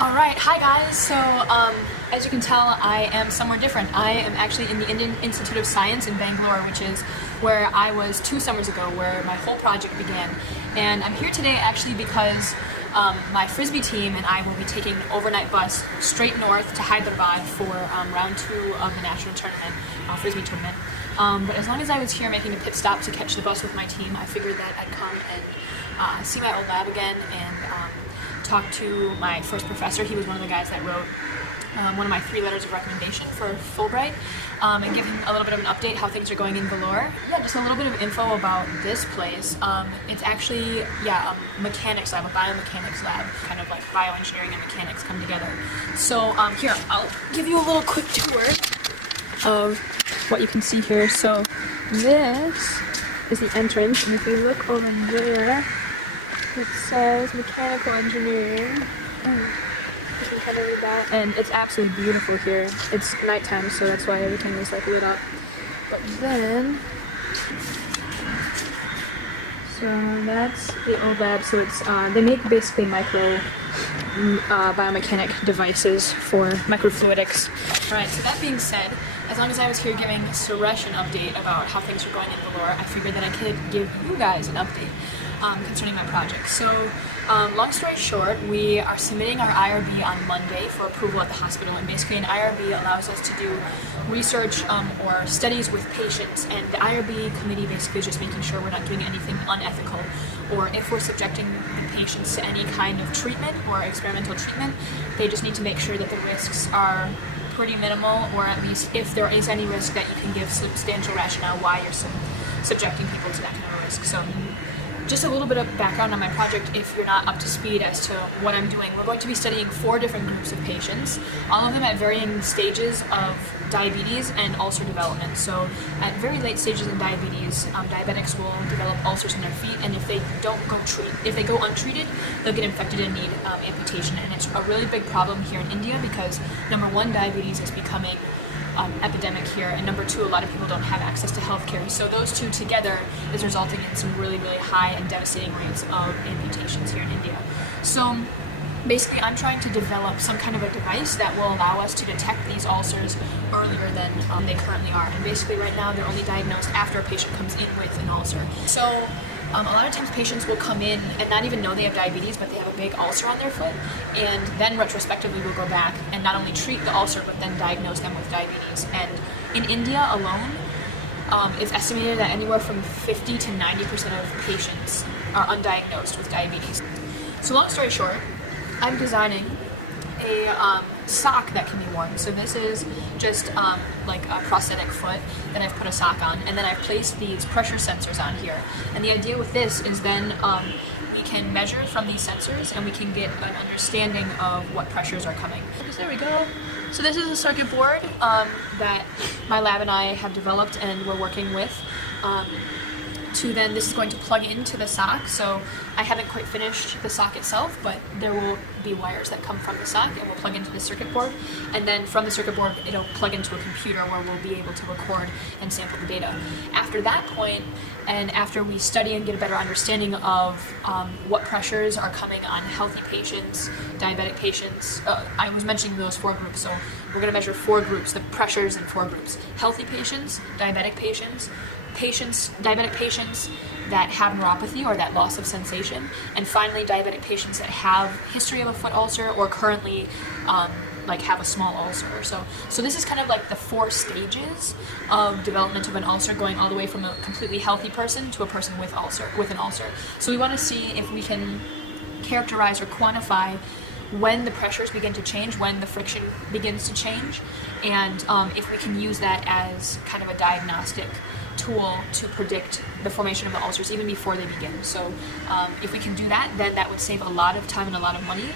Alright, hi guys. So, as you can tell, I am somewhere different. I am actually in the Indian Institute of Science in Bangalore, which is where I was 2 summers ago, where my whole project began. And I'm here today actually because my Frisbee team and I will be taking an overnight bus straight north to Hyderabad for round 2 of the national tournament, Frisbee tournament. But as long as I was here making a pit stop to catch the bus with my team, I figured that I'd come and see my old lab again and talk to my first professor. He was one of the guys that wrote one of my 3 letters of recommendation for Fulbright, and give him a little bit of an update how things are going in Vellore. Yeah, just a little bit of info about this place. It's actually, a mechanics lab, a biomechanics lab, kind of like bioengineering and mechanics come together. So here, I'll give you a little quick tour of what you can see here. So this is the entrance, and if you look over there, it says mechanical engineering. You can kind of read that. And it's absolutely beautiful here. It's nighttime, so that's why everything is like lit up. But then, so that's the old lab. So it's they make basically micro biomechanic devices for microfluidics. Alright, so that being said, as long as I was here giving Suresh an update about how things are going in Vellore, I figured that I could give you guys an update concerning my project. So, long story short, we are submitting our IRB on Monday for approval at the hospital, and basically an IRB allows us to do research or studies with patients, and the IRB committee basically is just making sure we're not doing anything unethical, or if we're subjecting the patients to any kind of treatment or experimental treatment, they just need to make sure that the risks are pretty minimal, or at least if there is any risk, that you can give substantial rationale why you're subjecting people to that kind of risk. So just a little bit of background on my project if you're not up to speed as to what I'm doing. We're going to be studying 4 different groups of patients, all of them at varying stages of diabetes and ulcer development. So at very late stages in diabetes, diabetics will develop ulcers in their feet, and if they go untreated, they'll get infected and need amputation. And it's a really big problem here in India because number 1, diabetes is becoming epidemic here, and number 2, a lot of people don't have access to healthcare. So those 2 together is resulting in some really, really high and devastating rates of amputations here in India. So basically, I'm trying to develop some kind of a device that will allow us to detect these ulcers earlier than they currently are. And basically right now, they're only diagnosed after a patient comes in with an ulcer. So a lot of times patients will come in and not even know they have diabetes, but they have a big ulcer on their foot, and then retrospectively we'll go back and not only treat the ulcer, but then diagnose them with diabetes. And in India alone, it's estimated that anywhere from 50 to 90% of patients are undiagnosed with diabetes. So long story short, I'm designing a sock that can be worn. So this is just like a prosthetic foot that I've put a sock on, and then I've placed these pressure sensors on here. And the idea with this is then we can measure from these sensors and we can get an understanding of what pressures are coming. There we go. So this is a circuit board that my lab and I have developed and we're working with. This is going to plug into the sock. So I haven't quite finished the sock itself, but there will be wires that come from the sock and will plug into the circuit board, and then from the circuit board it'll plug into a computer where we'll be able to record and sample the data. After that point, and after we study and get a better understanding of what pressures are coming on healthy patients, diabetic patients, I was mentioning those 4 groups, so we're going to measure 4 groups, the pressures in 4 groups: healthy patients, diabetic patients, diabetic patients that have neuropathy or that loss of sensation, and finally diabetic patients that have history of a foot ulcer or currently have a small ulcer. So this is kind of like the 4 stages of development of an ulcer, going all the way from a completely healthy person to a person with an ulcer. So we want to see if we can characterize or quantify when the pressures begin to change, when the friction begins to change, and if we can use that as kind of a diagnostic tool to predict the formation of the ulcers even before they begin. So if we can do that, then that would save a lot of time and a lot of money,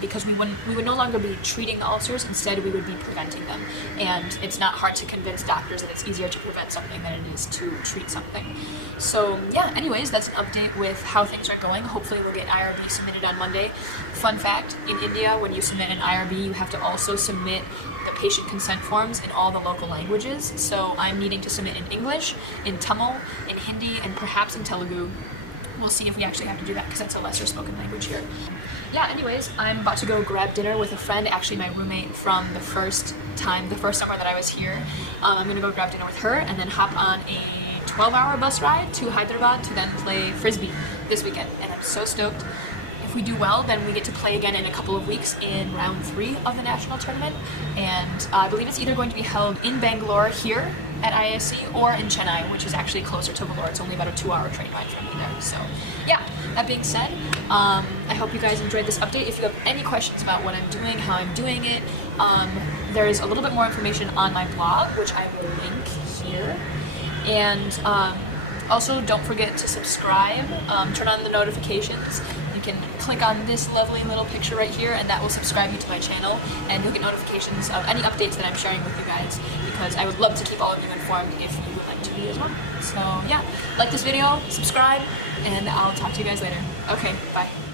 because we would no longer be treating the ulcers, instead we would be preventing them. And it's not hard to convince doctors that it's easier to prevent something than it is to treat something. So yeah, anyways, that's an update with how things are going. Hopefully we'll get IRB submitted on Monday. Fun fact, in India, when you submit an IRB, you have to also submit the patient consent forms in all the local languages. So I'm needing to submit in English, in Tamil, in Hindi, and perhaps in Telugu. We'll see if we actually have to do that because that's a lesser spoken language here. yeah, anyways, I'm about to go grab dinner with a friend, actually my roommate from the first summer that I was here. I'm gonna go grab dinner with her and then hop on a 12-hour bus ride to Hyderabad to then play Frisbee this weekend, and I'm so stoked. If we do well, then we get to play again in a couple of weeks in round 3 of the national tournament, and I believe it's either going to be held in Bangalore here at ISC or in Chennai, which is actually closer to Vellore. It's only about a 2-hour train ride from me there. So yeah, that being said, I hope you guys enjoyed this update. If you have any questions about what I'm doing, how I'm doing it, there is a little bit more information on my blog, which I will link here. And also, don't forget to subscribe, turn on the notifications. You can click on this lovely little picture right here, and that will subscribe you to my channel, and you'll get notifications of any updates that I'm sharing with you guys, because I would love to keep all of you informed if you would like to be as well. So yeah, like this video, subscribe, and I'll talk to you guys later. Okay, bye.